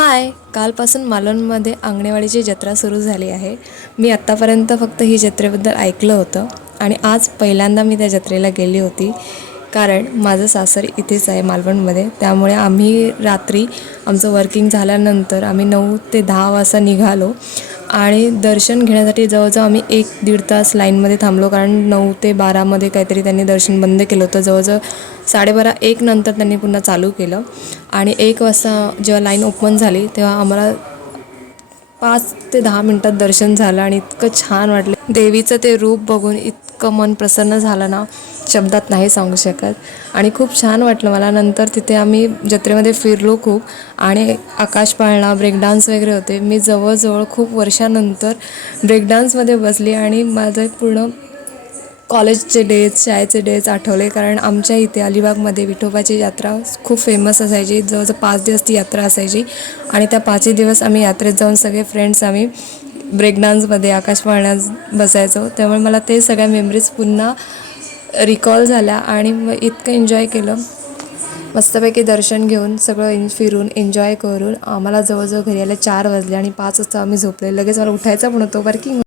हाय, कालपासून मालवणमध्ये आंगणेवाडीची जत्रा सुरू झाली आहे. मी आत्तापर्यंत फक्त ही जत्रेबद्दल ऐकलं होतं आणि आज पहिल्यांदा मी त्या जत्रेला गेली होती. कारण माझं सासर इथेच आहे मालवणमध्ये, त्यामुळे आम्ही रात्री आमचं वर्किंग झाल्यानंतर आम्ही 9 ते 10 वाजता निघालो आणि दर्शन घेण्यासाठी जवळजवळ आम्ही 1-1.5 तास लाईनमध्ये थांबलो. कारण 9 ते 12मध्ये काहीतरी त्यांनी दर्शन बंद केलं होतं. जवळजवळ 12:30-1 नंतर त्यांनी पुन्हा चालू केलं आणि 1 वाजता जेव्हा लाईन ओपन झाली तेव्हा आम्हाला 5 ते 10 मिनटात दर्शन झालं आणि इतकं छान वाटलं. देवीचं ते रूप बघून इतकं मन प्रसन्न झालं ना, शब्दात नाही सांगू शकत. आणि खूप छान वाटलं मला. नंतर तिथे आम्ही जत्रेमध्ये फिरलो खूप आणि आकाश पाळणा, ब्रेक डान्स वगैरे होते. मी जवळजवळ खूप वर्षानंतर ब्रेक डान्समध्ये बसली आणि माझं पूर्ण कॉलेजचे डेज, शाळेचे डेज आठवले. कारण आमच्या इथे अलिबागमध्ये विठोबाची यात्रा खूप फेमस असायची. जवळजवळ 5 दिवस ती यात्रा असायची आणि त्या 5ही दिवस आम्ही यात्रेत जाऊन सगळे फ्रेंड्स आम्ही ब्रेक डान्समध्ये, आकाश पाळण्यात बसायचो. त्यामुळे मला ते सगळ्या मेमरीज पुन्हा रिकॉल झाल्या आणि मग इतकं एन्जॉय केलं. मस्तपैकी दर्शन घेऊन सगळं फिरून एन्जॉय करून आम्हाला जवळजवळ घरी यायला 4 वाजले आणि 5 वाजता आम्ही झोपले. लगेच मला उठायचं पण होतं, वर्किंग